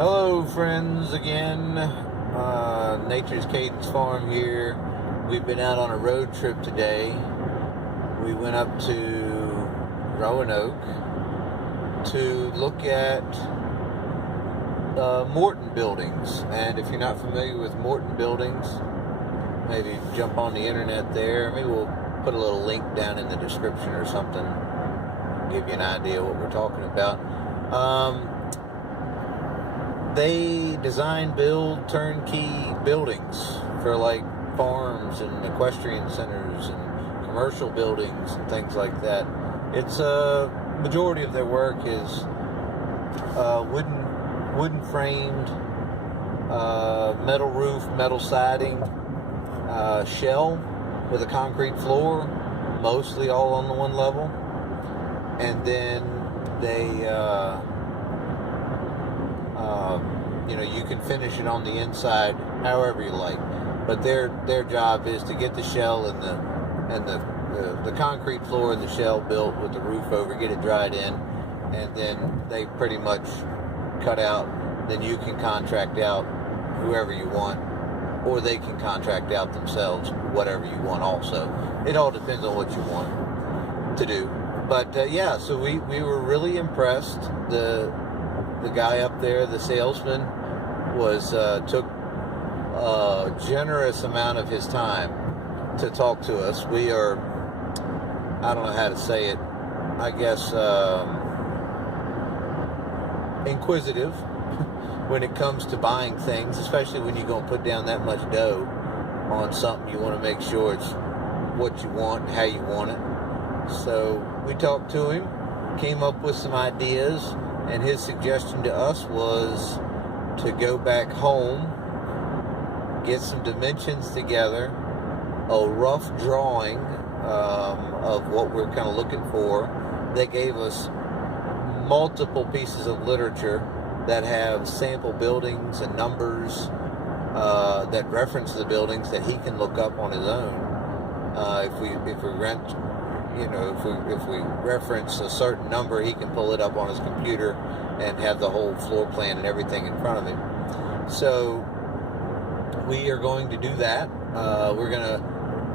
Hello friends again, Nature's Cadence Farm here. We've been out on a road trip today. We went up to Roanoke to look at Morton Buildings. And if you're not familiar with Morton Buildings, maybe jump on the internet there. Maybe we'll put a little link down in the description or something, give you an idea what we're talking about. They design, build, turnkey buildings for like farms and equestrian centers and commercial buildings and things like that. It's majority of their work is wooden framed, metal roof, metal siding, shell with a concrete floor, mostly all on the one level, and then they you can finish it on the inside however you like, but their job is to get the shell and the concrete floor and the shell built with the roof over, get it dried in, and then they pretty much cut out. Then you can contract out whoever you want, or they can contract out themselves whatever you want also. It all depends on what you want to do. But yeah, so we were really impressed. The guy up there, the salesman, took a generous amount of his time to talk to us. We are, I don't know how to say it, I guess inquisitive when it comes to buying things, especially when you're going to put down that much dough on something. You want to make sure it's what you want and how you want it. So we talked to him, came up with some ideas, and his suggestion to us was to go back home, get some dimensions together, a rough drawing of what we're kind of looking for. They gave us multiple pieces of literature that have sample buildings and numbers that reference the buildings that he can look up on his own. If we reference a certain number, he can pull it up on his computer and have the whole floor plan and everything in front of him. So we are going to do that. We're going to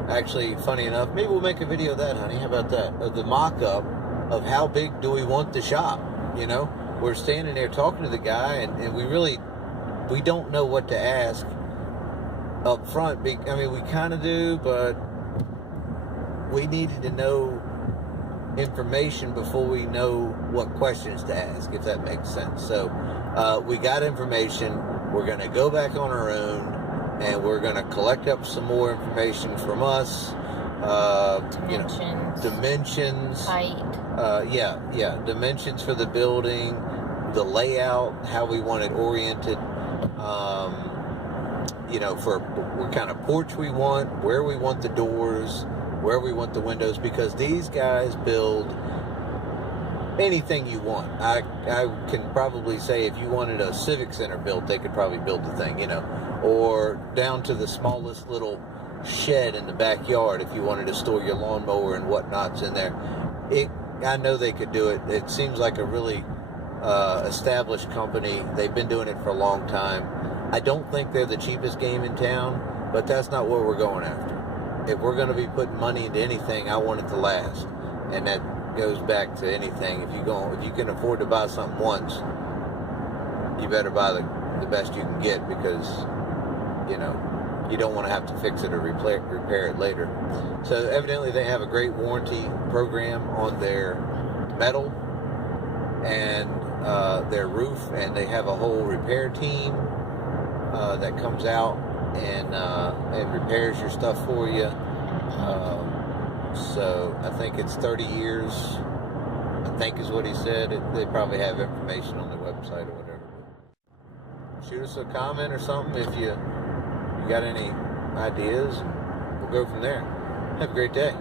actually, funny enough, maybe we'll make a video of that, honey. How about that? Of the mock-up of how big do we want the shop. We're standing there talking to the guy, and we don't know what to ask up front. We kind of do, but we needed to know information before we know what questions to ask, if that makes sense. So we got information. We're going to go back on our own, and we're going to collect up some more information from us. Dimensions, height. Dimensions for the building, the layout, how we want it oriented. For what kind of porch we want, where we want the doors, where we want the windows, because these guys build anything you want. I can probably say if you wanted a civic center built, they could probably build the thing, or down to the smallest little shed in the backyard if you wanted to store your lawnmower and whatnots in there. I know they could do it. It seems like a really established company. They've been doing it for a long time. I don't think they're the cheapest game in town, but that's not what we're going after. If we're going to be putting money into anything, I want it to last, and that goes back to anything. If you can afford to buy something once, you better buy the best you can get, because you don't want to have to fix it or repair it later. So evidently they have a great warranty program on their metal and their roof, and they have a whole repair team that comes out and repairs your stuff for you. So I think it's 30 years, I think is what he said. They probably have information on their website or whatever. Shoot us a comment or something if you got any ideas, and we'll go from there. Have a great day.